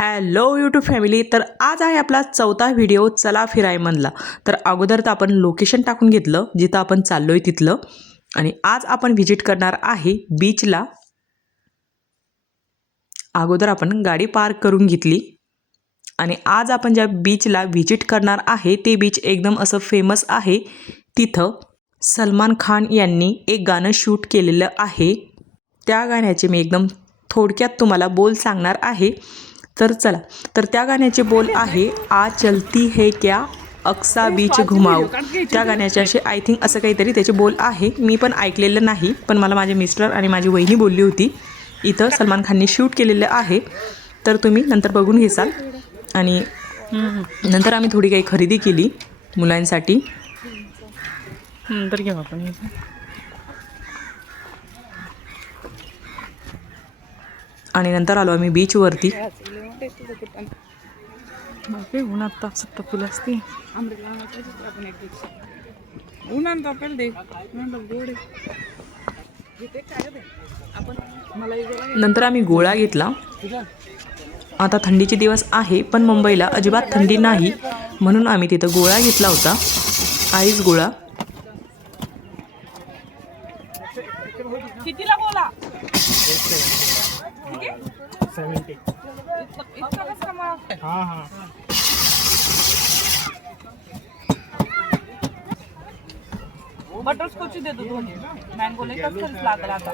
Hello YouTube family. तर आज आहे आपला चौथा व्हिडिओ चला फिरायमनला. तर अगोदर तर आपण लोकेशन टाकून घेतलं जिथं आपण चाललोय तिथलं, आणि आज आपण व्हिजिट करणार आहे बीचला. अगोदर आपण गाडी पार्क करून घेतली आणि आज आपण ज्या बीचला व्हिजिट करणार आहे ते बीच एकदम असं फेमस आहे. तिथं सलमान खान यांनी एक गाणं शूट केलेलं आहे. त्या गाण्याचे मी एकदम थोडक्यात तुम्हाला बोल सांगणार आहे. तर चला, तर त्या गाण्याचे बोल आहे आ चलती है क्या अक्सा बीच घुमाओ. त्या गाण्याचे असे आय थिंक असं काहीतरी त्याचे बोल आहे. मी पण ऐकलेलं नाही, पण मला माझे मिस्टर आणि माझी वहिनी बोलली होती इथं सलमान खानने शूट केलेलं आहे. तर तुम्ही नंतर बघून घेसाल. आणि नंतर आम्ही थोडी काही खरेदी केली मुलांसाठी. नंतर घेऊ आपण. आणि नंतर आलो आम्ही बीचवरती. उन्हात ताप फुलं असते. नंतर आम्ही गोळा घेतला. आता थंडीचे दिवस आहे पण मुंबईला अजिबात थंडी नाही, म्हणून आम्ही तिथं गोळा घेतला होता, आईस गोळा. कितीला बोला? 70. हाँ हाँ. बटर स्कॉच ही दे दो दोनों. मैंगो लेकर खर्च लागला आता.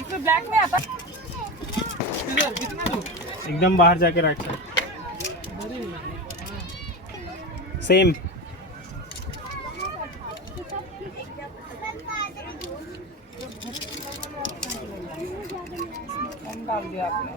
इसमें ब्लैक में आता. एकदम बाहर जाके राइट साइड. सेम. डाल दिया आपने.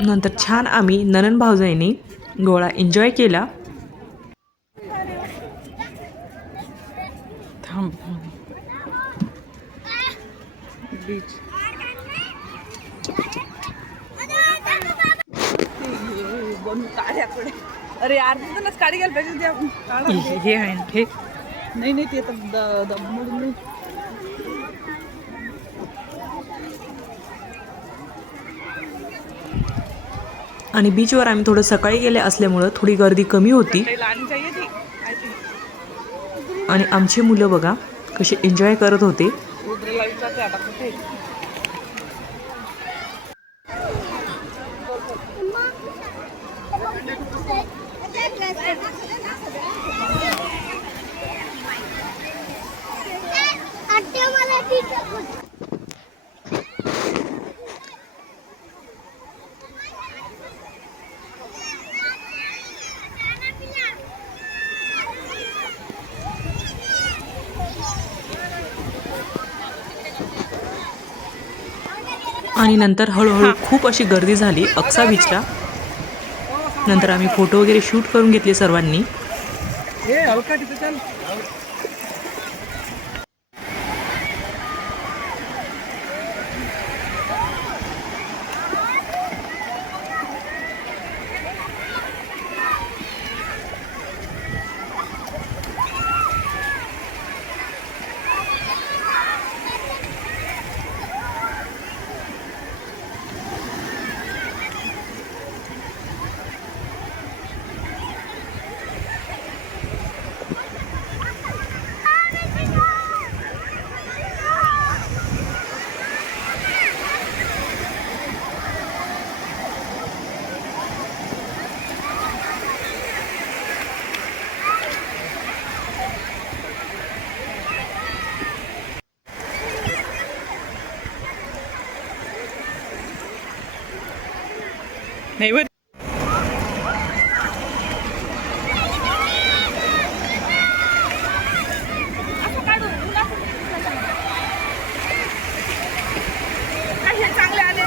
नंतर छान आम्ही ननन भाऊजाईंनी गोळा एन्जॉय केला. बीच अरे यार तिथूनच काढी घ्यायला पाहिजे हे आहे हे. नाही ते तर मोडून. आणि बीचवर आम्ही थोडं सकाळी गेले असल्यामुळं थोडी गर्दी कमी होती. आणि आमची मुलं बघा कशी एन्जॉय करत होते. आणि नंतर हळूहळू खूप अशी गर्दी झाली अक्सा बीचला. नंतर आम्ही फोटो वगैरे शूट करून घेतले सर्वांनी. नाही वर चांगले आले.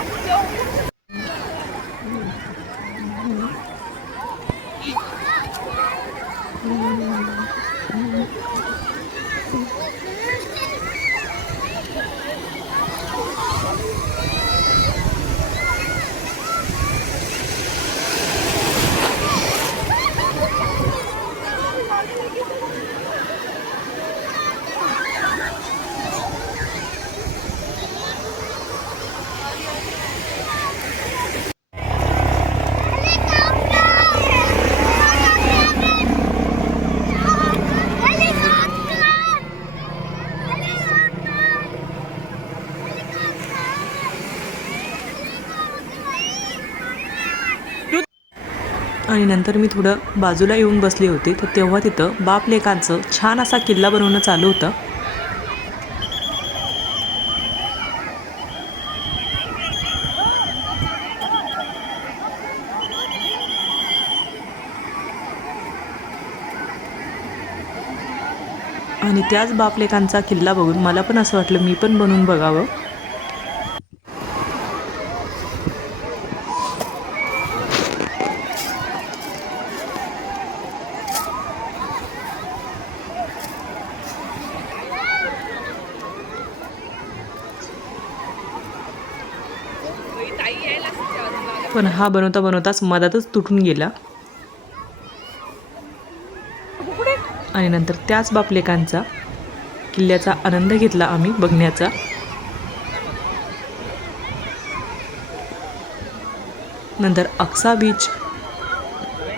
आणि नंतर मी थोडं बाजूला येऊन बसले होते, तर तेव्हा तिथं बाप लेकांचं छान असा किल्ला बनवणं चालू होतं. आणि त्याच बापलेकांचा किल्ला बघून मला पण असं वाटलं मी पण बनवून बघावं. पण हा बनवता बनवताच मधातच तुटून गेला. आणि नंतर त्याच बापलेकांचा किल्ल्याचा आनंद घेतला आम्ही बघण्याचा. नंतर अक्सा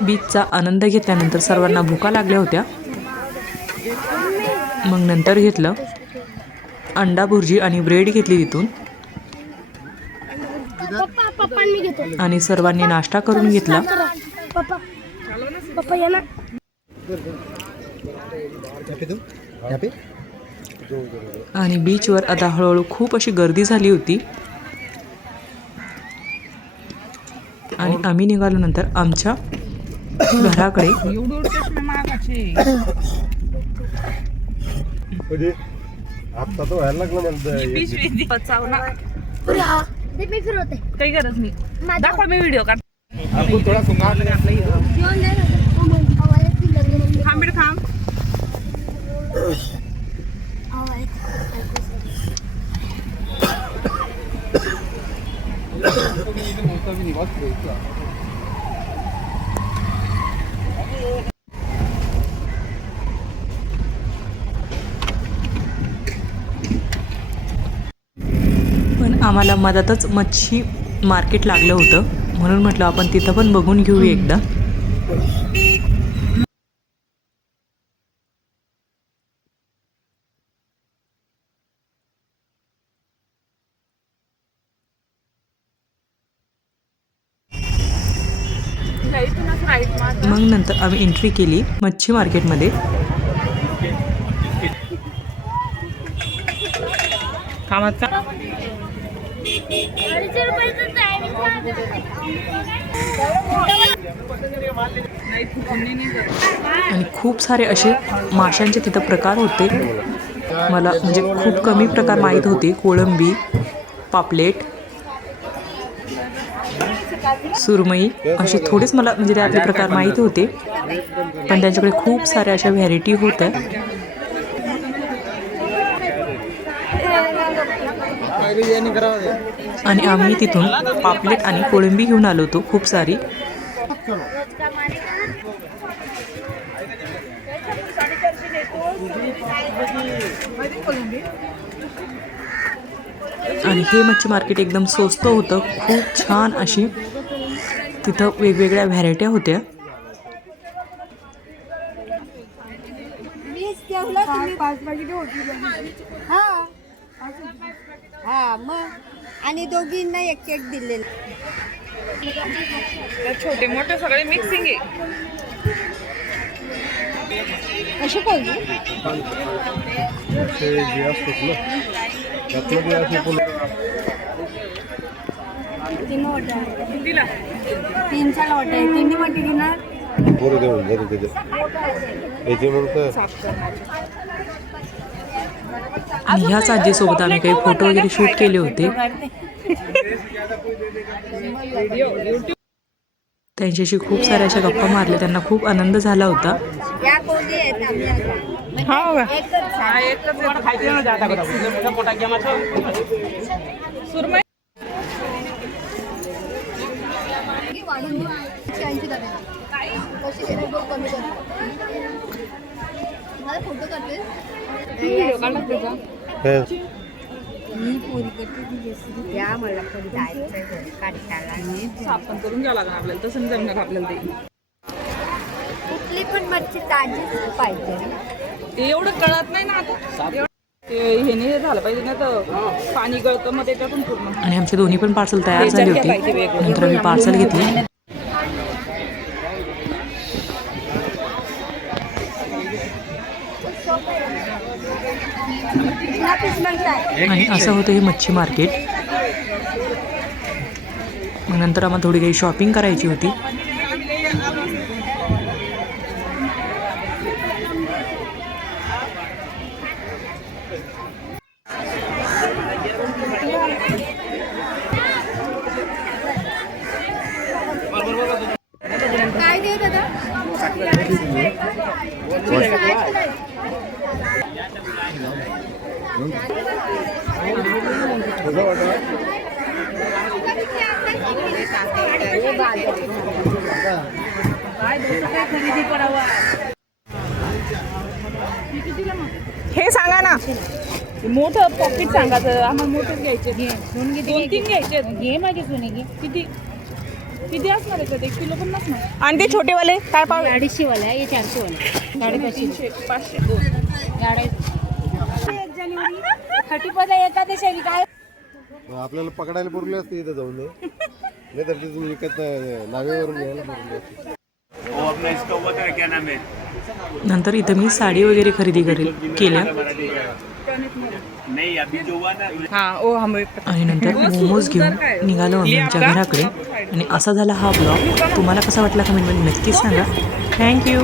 बीचचा आनंद घेतल्यानंतर सर्वांना भुका लागल्या होत्या. मग नंतर घेतलं अंडा भुर्जी आणि ब्रेड घेतली तिथून. आणि सर्वांनी नाश्ता करून घेतला. आणि बीचवर आता हळूहळू खूप अशी गर्दी झाली होती. आणि आम्ही निघालो नंतर आमच्या घराकडे. आता तो व्हायला लागला काही गरज नाही. दाखवा मी व्हिडिओ काढ. थांब. पण आम्हाला मधातच मच्छी मार्केट लागलं होतं, म्हणून म्हटलं आपण तिथं पण बघून घेऊ एकदा. मग नंतर आम्ही एंट्री केली मच्छी मार्केटमध्ये. आणि खूप सारे असे माशांचे तिथं प्रकार होते. मला म्हणजे खूप कमी प्रकार माहीत होते. कोळंबी, पापलेट, सुरमई असे थोडेच मला म्हणजे त्यातले प्रकार माहीत होते. पण त्यांच्याकडे खूप साऱ्या अशा व्हॅरायटी होत्या. आणि आम्ही तिथून पापलेट आणि कोळंबी घेऊन आलो होतो खूप सारी. आणि हे मच्छी मार्केट एकदम स्वस्त होतं. खूप छान अशी तिथं वेगवेगळ्या व्हॅरायट्या होत्या. हा मग आणि दोघींना एक केक दिलेला. छोटे मोठे सगळे मिक्सिंग आहे. कशी पाहिजे दिला 3चा लॉट आहे. तिन्ही मोठी घेणार. पुरे देऊन याचे म्हणून आणि ह्याच आजीसोबत आम्ही काही फोटो वगैरे शूट केले होते. त्यांच्याशी खूप साऱ्या अशा गप्पा मारल्या. त्यांना खूप आनंद झाला होता. या कोणी आहेत सुरमई फोटो करते. या मला पण जायचं काढताला. साफण करून घ्यावं लागणार आपल्याला. तसं नाही जमणार आपल्याला ते. कुठली पण मच्छी ताजीच पाहिजे. ते एवढं कळत नाही ना आता. ते हे नाही झालं पाहिजे ना, तर पाणी गळतं मग त्याच्यातून पूर्ण. आणि आमचे दोन्ही पण पार्सल तयार झाले होते. नंतर आम्ही पार्सल घेतले. आणि असं होतं हे मच्छी मार्केट. मग नंतर आम्हाला थोडी काही शॉपिंग करायची होती. काय देऊ दादा? हे सांगा ना. मोठं पॉकेट सांगा तर आम्हाला मोठेच घ्यायचे. दोन तीन घ्यायचे. घे माझी सोनी घे. किती किती असणार आहे कधी? 1 किलो पण नसणार. आणि ते छोटेवाले काय पाव? 250 वाला आहे, 400 वाला. 300 500 2. 30 एकादशी आहे काय? आपल्याला पकडायला पुरले असते इथं जाऊन नाही तर तिथून विकत नावेवरून घ्यायला पुरले असते. नंतर इथं मी साडी वगैरे खरेदी केल्या आणि नंतर मोमोज घेऊन निघालो आम्ही आमच्या घराकडे. आणि असा झाला हा ब्लॉग. तुम्हाला कसा वाटला कमेंटमध्ये नक्कीच सांगा. थँक्यू.